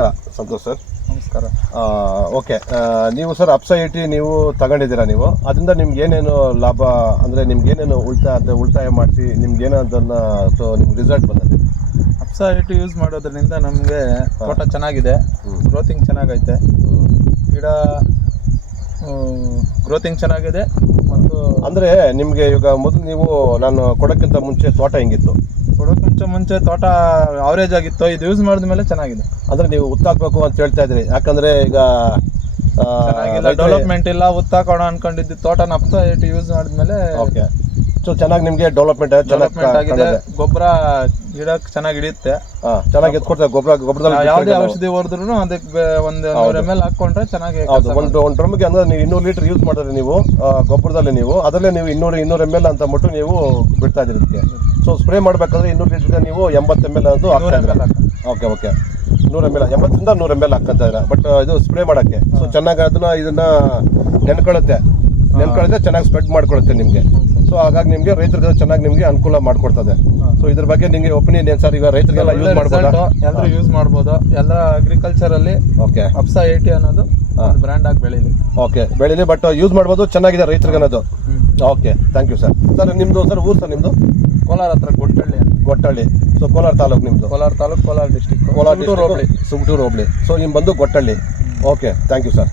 ನಮಸ್ಕಾರ ಸಂತೋಷ್ ಸರ್. ನಮಸ್ಕಾರ. ಓಕೆ, ನೀವು ಸರ್ ಅಪ್ಸಾ 80 ನೀವು ತಗೊಂಡಿದ್ದೀರಾ. ನೀವು ಅದರಿಂದ ನಿಮ್ಗೆ ಏನೇನು ಲಾಭ ಅಂದರೆ ನಿಮ್ಗೆ ಏನೇನು ಉಳಿತಾಯ ಮಾಡಿಸಿ ನಿಮ್ಗೆ ಏನೋ ಅದನ್ನು ಸೊ ನಿಮ್ಗೆ ರಿಸಲ್ಟ್ ಬಂದಿದೆ? ಅಪ್ಸಾ 80 ಯೂಸ್ ಮಾಡೋದ್ರಿಂದ ನಮಗೆ ತೋಟ ಚೆನ್ನಾಗಿದೆ, ಗ್ರೋತಿಂಗ್ ಚೆನ್ನಾಗೈತೆ, ಗಿಡ ಗ್ರೋತಿಂಗ್ ಚೆನ್ನಾಗಿದೆ. ಮತ್ತು ಅಂದರೆ ನಿಮಗೆ ಈಗ ಮೊದಲು ನೀವು ನಾನು ಕೊಡೋಕ್ಕಿಂತ ಮುಂಚೆ ತೋಟ ಹೆಂಗಿತ್ತು? ಕೊಡೋಕ್ಕಿಂತ ಮುಂಚೆ ತೋಟ ಅವರೇಜ್ ಆಗಿತ್ತು, ಇದು ಯೂಸ್ ಮಾಡಿದ್ಮೇಲೆ ಚೆನ್ನಾಗಿದೆ. ಅಂದರೆ ನೀವು ಉತ್ತಾಕಬೇಕು ಅಂತ ಹೇಳ್ತಾ ಇದ್ರಿ, ಯಾಕಂದರೆ ಈಗ ಚೆನ್ನಾಗಿಲ್ಲ, ಡೆವಲಪ್ಮೆಂಟ್ ಇಲ್ಲ, ಉತ್ತಾಕೋಣ ಅನ್ಕೊಂಡಿದ್ದು ತೋಟನ ಅಪ್ಸಾ 80 ಯೂಸ್ ಮಾಡಿದ್ಮೇಲೆ ಓಕೆ. ಸೊ ಚೆನ್ನಾಗಿ ನಿಮಗೆ ಡೆವಲಪ್ಮೆಂಟ್ ಆಗಿದೆ. ಗೊಬ್ಬರ ಗಿಡಕ್ಕೆ ಚೆನ್ನಾಗಿ ಹಿಡಿಯುತ್ತೆ, ಚೆನ್ನಾಗಿ ಎತ್ಕೊಡ್ತಾರೆ. ಗೊಬ್ಬರದಲ್ಲಿ ಯಾವುದೇ ಔಷಧಿ ಹೊಡೆದ್ರು ಅದಕ್ಕೆ ಒಂದು 100 ml ಹಾಕೊಂಡ್ರೆ ಚೆನ್ನಾಗಿ. ಹೌದು, ಒಂದು ಡ್ರಮ್ಗೆ ಅಂದ್ರೆ ನೀವು 200 ಲೀಟರ್ ಯೂಸ್ ಮಾಡಿದ್ರೆ ನೀವು ಗೊಬ್ಬರದಲ್ಲಿ ನೀವು ಅದರಲ್ಲೇ ನೀವು 200 ml ಅಂತ ಅಂದ್ಬಿಟ್ಟು ನೀವು ಬಿಡ್ತಾ ಇದ್ದೀರಿ ಇದಕ್ಕೆ. ಸೊ ಸ್ಪ್ರೇ ಮಾಡಬೇಕಾದ್ರೆ 200 ಲೀಟರ್ಗೆ ನೀವು 80 ml ಅಂತೂ ಹಾಕ್ತಾ. ಓಕೆ ಓಕೆ, 100 ml 80ರಿಂದ 100 ml ಹಾಕ್ತಾ ಇದ್ದೀರಾ. ಬಟ್ ಇದು ಸ್ಪ್ರೇ ಮಾಡೋಕ್ಕೆ ಸೊ ಚೆನ್ನಾಗಿ ಇದನ್ನ ನೆನ್ಕೊಳ್ಳುತ್ತೆ, ಚೆನ್ನಾಗಿ ಸ್ಪ್ರೆಡ್ ಮಾಡ್ಕೊಳುತ್ತೆ ನಿಮಗೆ. ಸೊ ಹಾಗಾಗಿ ನಿಮಗೆ ರೈತರಿಗೆ ಚೆನ್ನಾಗಿ ನಿಮಗೆ ಅನುಕೂಲ ಮಾಡ್ಕೊಡ್ತದೆ. ಸೊ ಇದ್ರ ಬಗ್ಗೆ ನಿಮಗೆ ಒಪಿನಿಯನ್ ಏನು ಸರ್? ಈಗ ರೈತರಿಗೆಲ್ಲ ಯೂಸ್ ಮಾಡ್ಬೋದಾ? ಎಲ್ಲರೂ ಯೂಸ್ ಮಾಡ್ಬೋದು. ಎಲ್ಲ ಅಗ್ರಿಕಲ್ಚರ್ ಅಲ್ಲಿ ಓಕೆ ಅಪ್ಸಾ 80 ಅನ್ನೋದು ಬ್ರ್ಯಾಂಡ್ ಆಗಿ ಬೆಳೀಲಿ. ಓಕೆ, ಬೆಳೀಲಿ, ಬಟ್ ಯೂಸ್ ಮಾಡ್ಬೋದು, ಚೆನ್ನಾಗಿದೆ ರೈತರಿಗೆ ಅನ್ನೋದು. Okay, thank you sir. Sir ನಿಮ್ಮದು ಸರ್ ಊರು ಸರ್ ನಿಮ್ಮದು? ಕೋಲಾರ ಹತ್ರ ಗೊಟ್ಟಳ್ಳಿ. ಸೊ ಕೋಲಾರ ತಾಲೂಕು ನಿಮ್ಮದು? ಕೋಲಾರ ತಾಲೂಕು, ಕೋಲಾರ ಡಿಸ್ಟಿಕ್, ಸುಮಟೂರು ಹೋಬಳಿ. ಸೊ ನಿಮ್ಮ ಬಂದು Gottalli. Okay, thank you sir.